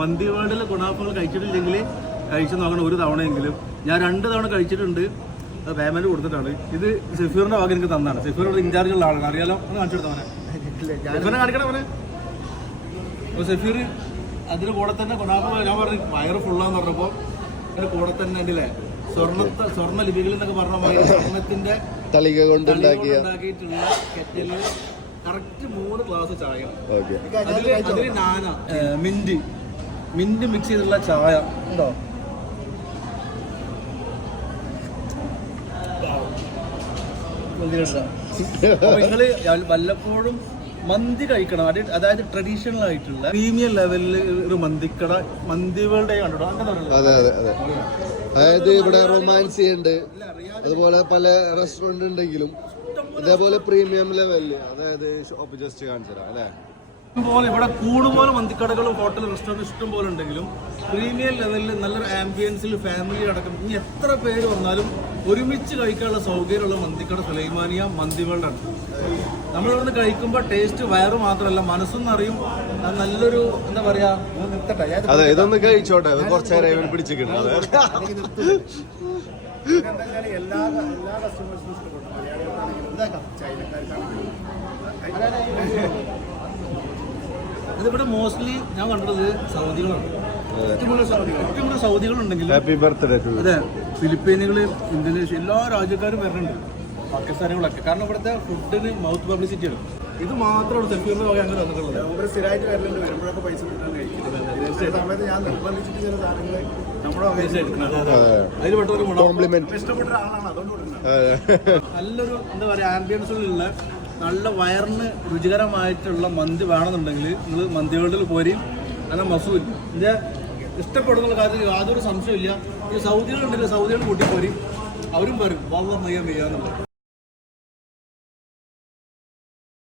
മന്തി വേൾഡിലെ ഗുണാഫങ്ങൾ കഴിച്ചിട്ടില്ലെങ്കിൽ കഴിച്ചു നോക്കണം ഒരു തവണയെങ്കിലും. ഞാൻ 2 തവണ കഴിച്ചിട്ടുണ്ട്, പേയ്മെന്റ് കൊടുത്തിട്ടാണ്. ഇത് സെഫീറിന്റെ ഭാഗം എനിക്ക് തന്നാണ്. സെഫീറിന്റെ ഇൻചാർജ് ഉള്ള ആളാണ്, അറിയാലോ. ഒന്ന് കാണിച്ചു കൊടുത്തവനെ, സെഫീറിനെ കാണിക്കണം അവനെ. അപ്പോൾ സെഫീർ അതിന് കൂടെ തന്നെ ഗുണാഫ ഞാൻ പറഞ്ഞു വയറ് ഫുള്ളാന്ന് പറഞ്ഞപ്പോൾ അതിന് കൂടെ തന്നെ ഉണ്ടല്ലേ സ്വർണ്ണ ലിപികൾ എന്നൊക്കെ പറഞ്ഞ സ്വർണ്ണത്തിന്റെ തളിക കൊണ്ട് ഉണ്ടാക്കിയിട്ടുള്ള കെറ്റല് കറക്റ്റ് 3 ഗ്ലാസ് ചായ. അതില് നാന മിന്റ് മിക്സ് ചെയ്തിട്ടുള്ള ചായ ഉണ്ടോ? നിങ്ങള് വല്ലപ്പോഴും മന്തി കഴിക്കണം, അതായത് ട്രഡീഷണൽ ആയിട്ടുള്ള പ്രീമിയം ലെവലിൽ ഒരു മന്തിക്കട മന്തി വേൾഡ് കണ്ടോ? അതായത് ഇവിടെ റൊമാൻസി ഉണ്ട്, അതുപോലെ പല റെസ്റ്റോറന്റ് ഉണ്ടെങ്കിലും ഇതേപോലെ പ്രീമിയം ലെവലില്, അതായത് ഷോപ്പ് ജസ്റ്റ് കാണിച്ചുതരാം അല്ലേ. പോലെ ഇവിടെ കൂടുതൽ മന്തിക്കടകളും ഹോട്ടൽ റെസ്റ്റോറൻറ്റ് ഇഷ്ടം പോലെ ഉണ്ടെങ്കിലും പ്രീമിയം ലെവലിൽ നല്ലൊരു ആംബിയൻസിൽ ഫാമിലി അടക്കം ഇനി എത്ര പേര് വന്നാലും ഒരുമിച്ച് കഴിക്കാനുള്ള സൗകര്യമുള്ള മന്തിക്കട സുലൈമാനിയ മന്തി വേൾഡാണ്. നമ്മളിവിടുന്ന് കഴിക്കുമ്പോൾ ടേസ്റ്റ് വയറ് മാത്രമല്ല മനസ്സും അറിയും. നല്ലൊരു എന്താ പറയാ, അതെ ഇതൊന്ന് കഴിച്ചോട്ടെ, കുറച്ചേരം പിടിച്ചിട്ടുണ്ട്. എല്ലാ കസ്റ്റമേഴ്സിനും ഇഷ്ടപ്പെട്ടു. ഇതിവിടെ മോസ്റ്റ്ലി ഞാൻ കണ്ടത് സൗദികളാണ്. ഏറ്റവും കൂടുതൽ സൗദികളുണ്ടെങ്കിലും അതെ ഫിലിപ്പീനുകൾ, ഇന്തോനേഷ്യ എല്ലാ രാജ്യക്കാരും വരുന്നുണ്ട്, പാകിസ്ഥാനികളൊക്കെ. കാരണം ഇവിടുത്തെ ഫുഡിന് മൗത്ത് പബ്ലിസിറ്റിയാണ്. ഇത് മാത്രമാണ് സെഫീറിന്റെ വക അങ്ങനെ തന്നിട്ടുള്ളത്. അവർ സ്ഥിരമായിട്ട് വരലുണ്ട്, വരുമ്പോഴൊക്കെ പൈസ കിട്ടാൻ കഴിക്കില്ല. സമയത്ത് ഞാൻ നിർബന്ധിച്ചിട്ട് ചില സാധനങ്ങൾ നമ്മുടെ അതിൽ പെട്ടൊരു കോംപ്ലിമെന്റ് ഇഷ്ടപ്പെട്ട ആളാണ്, അതുകൊണ്ട് നല്ലൊരു എന്താ പറയുക ആംബിയൻസിലുള്ള നല്ല വയറിന് രുചികരമായിട്ടുള്ള മന്തി വേണമെന്നുണ്ടെങ്കിൽ നിങ്ങൾ മന്തി വേൾഡിൽ പോരി. നല്ല മസൂൽ ഇതിൻ്റെ ഇഷ്ടപ്പെടുന്ന കാര്യത്തിൽ യാതൊരു സംശയമില്ല. ഈ സൗദികളുണ്ടെങ്കിൽ സൗദികൾ കൂട്ടിപ്പോരി, അവരും വരും വള്ളം നെയ്യാൻ ചെയ്യാന്നുള്ളത്.